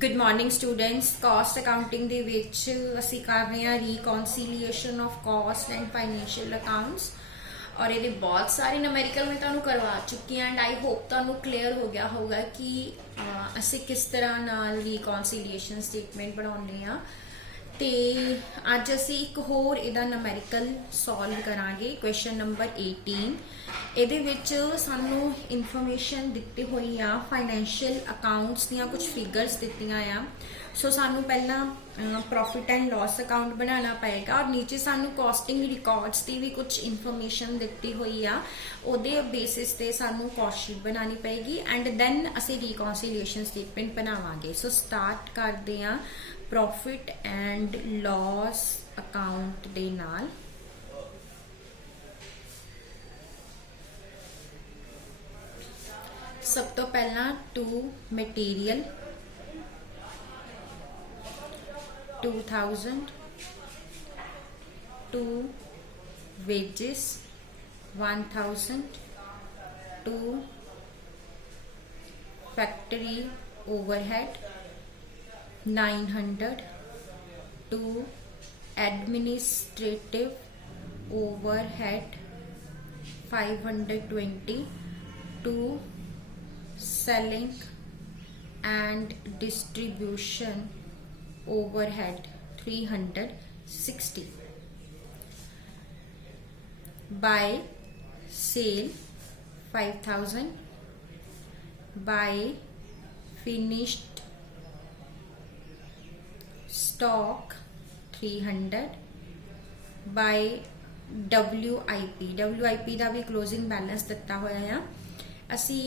Good morning students. Cost accounting ਦੇ ਵਿੱਚ ਅਸੀਂ ਕਰ ਰਹੇ ਹਾਂ reconciliation of cost and financial accounts ਔਰ ਇਹਦੇ ਬਹੁਤ ਸਾਰੇ ਨੁਮੈਰੀਕਲ ਮੈਂ ਤੁਹਾਨੂੰ ਕਰਵਾ ਚੁੱਕੀ ਹਾਂ ਐਂਡ ਆਈ ਹੋਪ ਤੁਹਾਨੂੰ ਕਲੀਅਰ ਹੋ ਗਿਆ ਹੋਊਗਾ ਕਿ ਅਸੀਂ ਕਿਸ ਤਰ੍ਹਾਂ ਨਾਲ ਰੀਕਨਸੀਲੀਏਸ਼ਨ ਸਟੇਟਮੈਂਟ ਬਣਾਉਂਦੇ ਹਾਂ। ਤੇ ਅੱਜ ਅਸੀਂ ਇੱਕ ਹੋਰ ਇਹਦਾ ਨੁਮੈਰੀਕਲ ਸੋਲਵ ਕਰਾਂਗੇ, ਕੁਐਸਚਨ ਨੰਬਰ 18। ਇਹਦੇ ਵਿੱਚ ਸਾਨੂੰ ਇਨਫੋਰਮੇਸ਼ਨ ਦਿੱਤੀ ਹੋਈ ਆ ਫਾਈਨੈਂਸ਼ੀਅਲ ਅਕਾਊਂਟਸ ਦੀਆਂ ਕੁਝ ਫਿਗਰਸ ਦਿੱਤੀਆਂ ਆ। ਸੋ ਸਾਨੂੰ ਪਹਿਲਾਂ ਪ੍ਰੋਫਿਟ ਐਂਡ ਲਾਸ ਅਕਾਊਂਟ ਬਣਾਉਣਾ ਪਏਗਾ ਔਰ ਨੀਚੇ ਸਾਨੂੰ ਕਾਸਟਿੰਗ ਰਿਕਾਰਡਸ ਦੀ ਵੀ ਕੁਝ ਇਨਫੋਰਮੇਸ਼ਨ ਦਿੱਤੀ ਹੋਈ ਆ। ਉਹਦੇ ਬੇਸਿਸ ਤੇ ਸਾਨੂੰ ਕਾਸਟ ਸ਼ੀਟ ਬਣਾਉਣੀ ਪਏਗੀ ਐਂਡ ਦੈਨ ਅਸੀਂ ਰੀਕਨਸੀਲੀਏਸ਼ਨ ਸਟੇਟਮੈਂਟ ਬਣਾਵਾਂਗੇ। ਸੋ ਸਟਾਰਟ ਕਰਦੇ ਹਾਂ ਪ੍ਰੋਫਿਟ ਐਂਡ ਲਾਸ ਅਕਾਊਂਟ ਦੇ ਨਾਲ। ਸਭ ਤੋਂ ਪਹਿਲਾਂ to material 2000, to wages 1000, to factory overhead 900, to administrative overhead 520, to selling and distribution overhead 360, buy sale 5000, buy finished stock 300, buy WIP the we closing balance ਦਿੱਤਾ ਹੋਇਆ ਆ। ਅਸੀਂ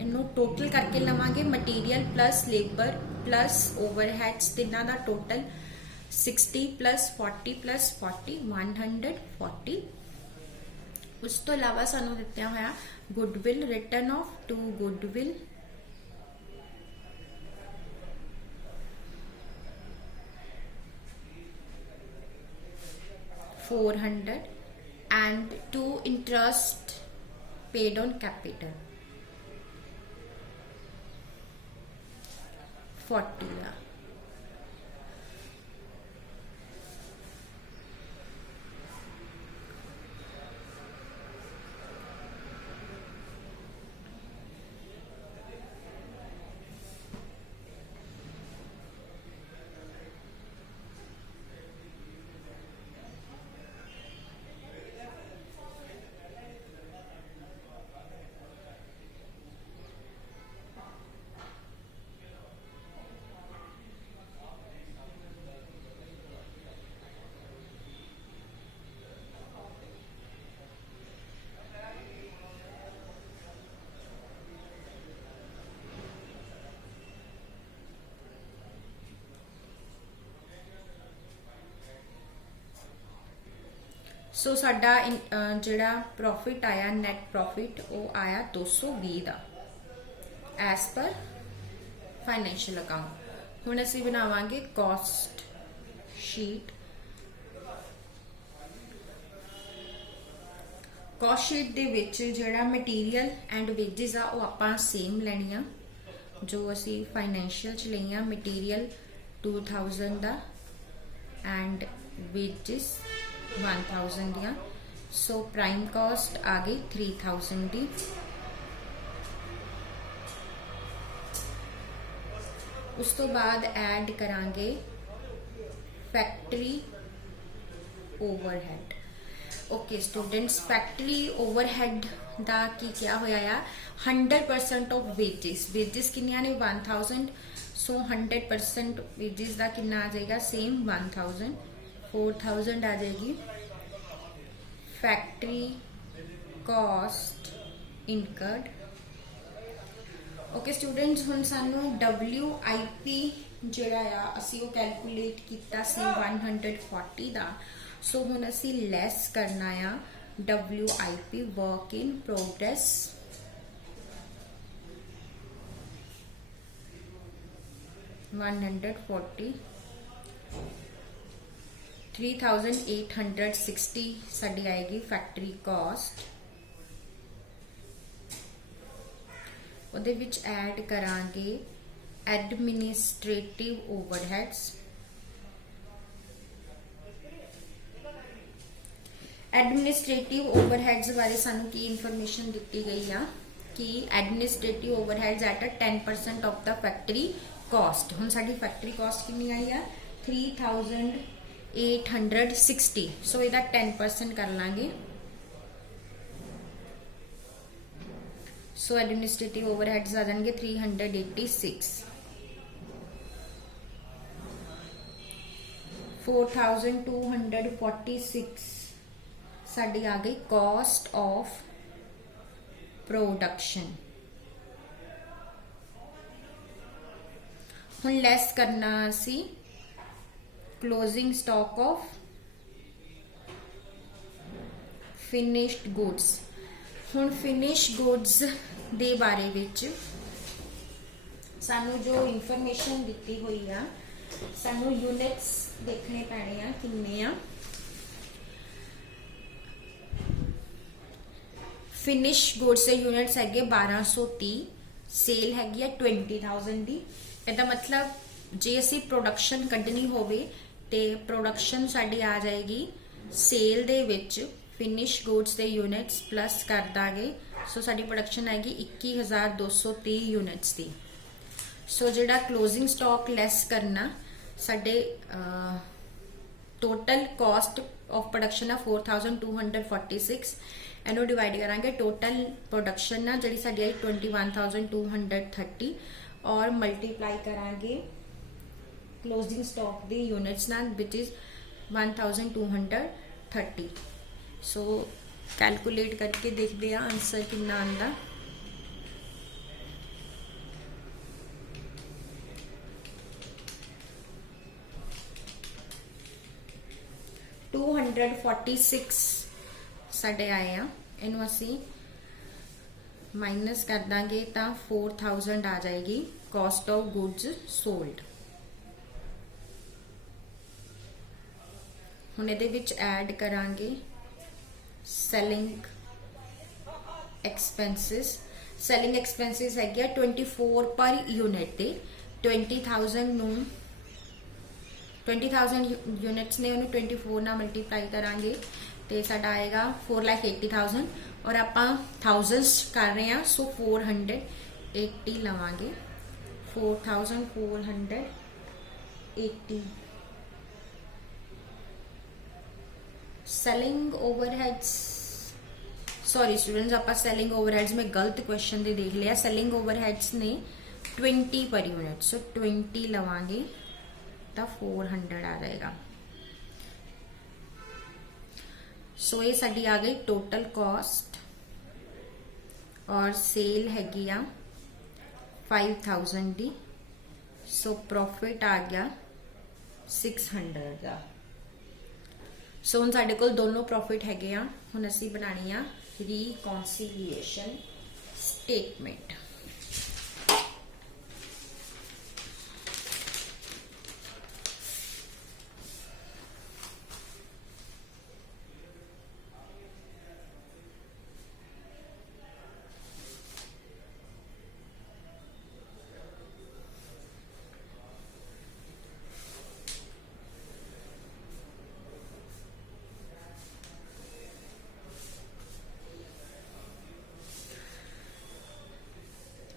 ਇਹਨੂੰ ਟੋਟਲ ਕਰਕੇ ਲਵਾਂਗੇ, material plus labour plus overheads तिना दा total 60 plus 40 plus 40 140। उस तो इलावा सानू दित्ता होया goodwill, return of to goodwill, $400 and to interest paid on capital 40 ਆ। सो साडा जिहड़ा प्रॉफिट आया नैट प्रॉफिट वो आया 220 का एज पर फाइनैंशियल अकाउंट। हुण असीं बनावांगे कॉस्ट शीट। कॉस्ट शीट दे विच जिहड़ा मटीरियल एंड वेजिस आ वो आपां सेम लैणी आ जो असीं फाइनैंशियल च लईआं। मटीरियल 2000 दा एंड वेजिस 1000 दियां। सो प्राइम कॉस्ट आ गई 3000 दी। उस तो बाद ऐड करांगे factory overhead. Okay students, factory overhead दा की क्या होया या 100% ऑफ वेजिस किन्नियां ने 1000। सो 100% वेजिस दा किन्ना आ जाएगा सेम 1000, 4000 आ जाएगी। Factory cost incurred. Okay students, हुण सानू WIP जिहड़ा आ असी वो कैलकुलेट कीता सी 140 दा। सो हुण असी लैस करना आ WIP work in progress 140 3860 sari आएगी फैक्टरी कॉस्ट। ਉਹਦੇ ਵਿੱਚ ਐਡ ਕਰਾਂਗੇ एडमिनिस्ट्रेटिव ओवरहेड्स। एडमिनिस्ट्रेटिव ओवरहेड्स बारे सानू की इन्फॉर्मेशन दी गई है कि administrative overheads at 10% of the factory cost. हुण साडी फैक्ट्री कॉस्ट कितनी आई है 3860। सो इहदा 10% कर लांगे। सो एडमिनिस्ट्रेटिव ओवरहेड्स आ जाएंगे 386। 4246 साडी आ गई कॉस्ट ऑफ प्रोडक्शन। हुण लैस करना असी closing stock of finished goods. हुण फिनिश गुड्स दे बारे विच सानू जो इंफॉर्मेशन दी हुई आ, सानू यूनिट्स देखने पैने आ किन्ने आ। फिनिश गुड्स के यूनिट्स है 1230, सेल हैगी 20,000 दी। ਇਹਦਾ मतलब जे ਅਸੀਂ प्रोडक्शन कड्ढनी होवे ते प्रोडक्शन साडी आ जाएगी सेल दे विच फिनिश गुड्स दे यूनिट्स प्लस कर दांगे। सो साडी प्रोडक्शन आएगी 21,230 यूनिट्स दी। सो जिहड़ा क्लोजिंग स्टॉक लैस करना साडे टोटल कॉस्ट ऑफ प्रोडक्शन है 4,246। ਇਹਨੂੰ डिवाइड करांगे टोटल प्रोडक्शन ना जी साड़ी आई 21,230 और मल्टीप्लाई करांगे क्लोजिंग स्टॉक दी यूनिट्स ना विच इज 1,230। सो कैलकुलेट करके देखते हैं आंसर कितना आंदा। $246 साढ़े आए हैं। इनू असी माइनस कर देंगे तो 4,000 आ जाएगी कॉस्ट ऑफ गुड्स सोल्ड। हुण इहदे विच ऐड करांगे सैलिंग एक्सपेंसिस। सैलिंग एक्सपेंसिस है 24 पर यूनिट दे 20,000 यूनिट्स ने उन्हें 24 ना मल्टीप्लाई करांगे तो साडा आएगा 4,80,000 और आप थाउजेंड्स कर रहे हैं। सो 480 लवांगे 4,480। सेलिंग ओवरहेड्स सॉरी स्टूडेंट्स आप सेलिंग ओवरहेड्स में गलत क्वेश्चन दे देख लिया। सेलिंग ओवरहेड्स ने 20 पर यूनिट। सो 20 लवांगे तो 400 आ जाएगा। सो ये साडी आ गई टोटल कॉस्ट और सेल हैगी 5,000 दी। सो प्रॉफिट आ गया 600 का। सो हुण साडे कोल दोनों प्रॉफिट हैगे आ। हुण असीं बनानी आ reconciliation statement.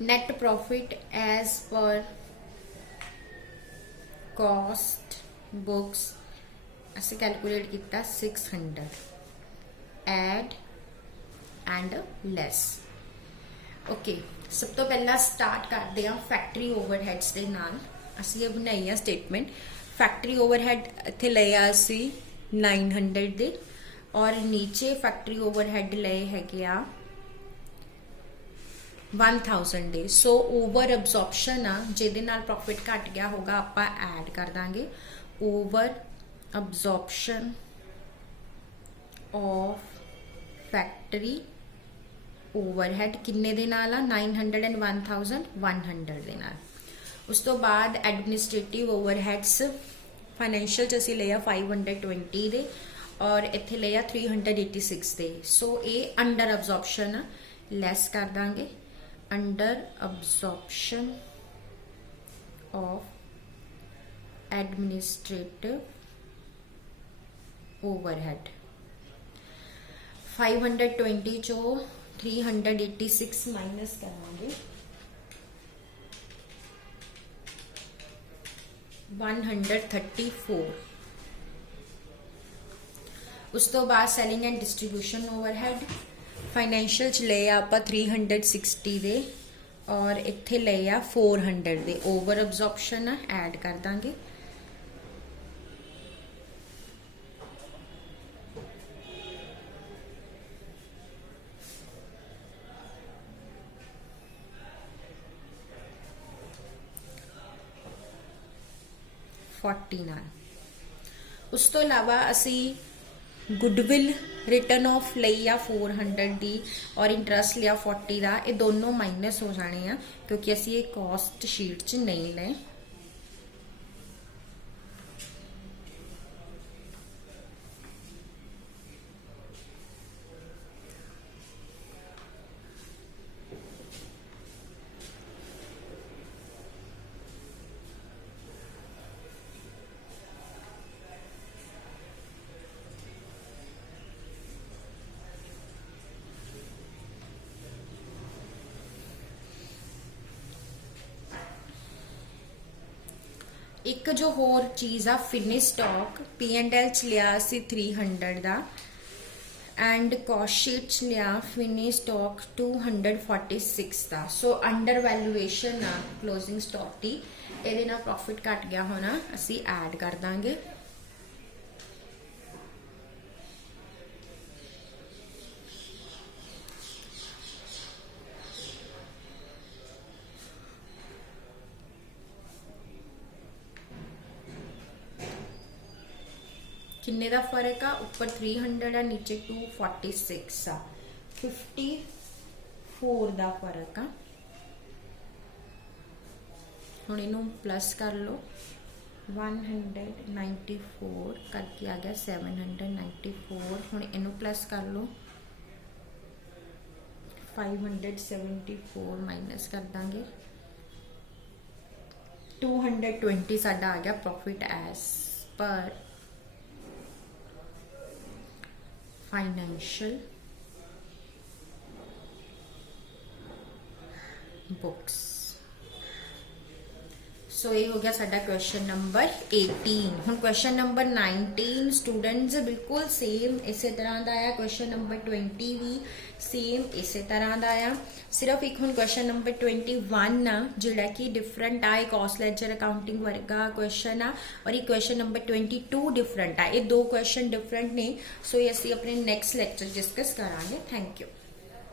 Net profit as per cost books असी कैलकुलेट किया 600 एड एंड लैस। ओके सब तो पहला स्टार्ट करते हैं फैक्ट्री ओवरहेड्स के नाल। असी ये बनाई है स्टेटमेंट। फैक्ट्री ओवरहेड इत्थे लए असी 900 दे और नीचे फैक्ट्री ओवरहेड लए हैगे आ 1,000 दे। सो ओवर अब्जॉर्प्शन आ जिहदे नाल प्रॉफिट घट गया होगा आपां ऐड कर Dange. Over absorption of factory overhead किन्ने दे नाल आ 900 एंड 1,100 दे नाल। उस तो बाद एडमिनिस्ट्रेटिव ओवरहेड्स फाइनैंशियल च असीं लिया 520 दे और इत्थे लिया 386 दे। सो ये अंडर अब्जॉर्प्शन लैस कर Dange. Under absorption of administrative overhead 520 चो 386 माइनस करांगे 134 उस तो बाद selling and distribution overhead financial च ले आप 360 दे और इत्थे ले आ 400 दे ओवर अब्जॉर्प्शन ऐड कर देंगे उस तो इलावा असी गुडविल रिटर्न ऑफ लिया 400 दी और इंटरस्ट लिया 40 का ये दोनों माइनस हो जाने हैं क्योंकि असी ये कॉस्ट शीट च नहीं ले एक जो होर चीज़ आ फिनिश स्टॉक P&L च लिया सी 300 का एंड कॉस्ट शीट च लिया फिनिश स्टॉक 246 का सो अंडर वैल्यूएशन आ क्लोजिंग स्टॉक की ये ना प्रॉफिट घट गया होना असी ऐड कर देंगे किन्ने दा फर्क आ ऊपर 300 आ नीचे 246 आ 54 दा फर्क आ हुण इनू प्लस कर लो 194 करके आ गया 794 हुण इनू प्लस कर लो 574 माइनस कर देंगे 220 साडा आ गया profit as per financial books so ये हो गया साडा क्वेश्चन नंबर 18 हुण क्वेश्चन नंबर 19 स्टूडेंट्स बिल्कुल सेम इसे तरह का आया क्वेश्चन नंबर 20 भी सेम इसे तरह का आया सिर्फ एक हुण क्वेश्चन नंबर 21 आ जिहड़ा कि डिफरेंट आ कॉस्ट लेजर अकाउंटिंग वर्गा क्वेश्चन आ और ये क्वेश्चन नंबर 22 डिफरेंट आ ये दो क्वेश्चन डिफरेंट ने सो ये असीं अपने नैक्सट लैक्चर डिस्कस करांगे थैंक यू।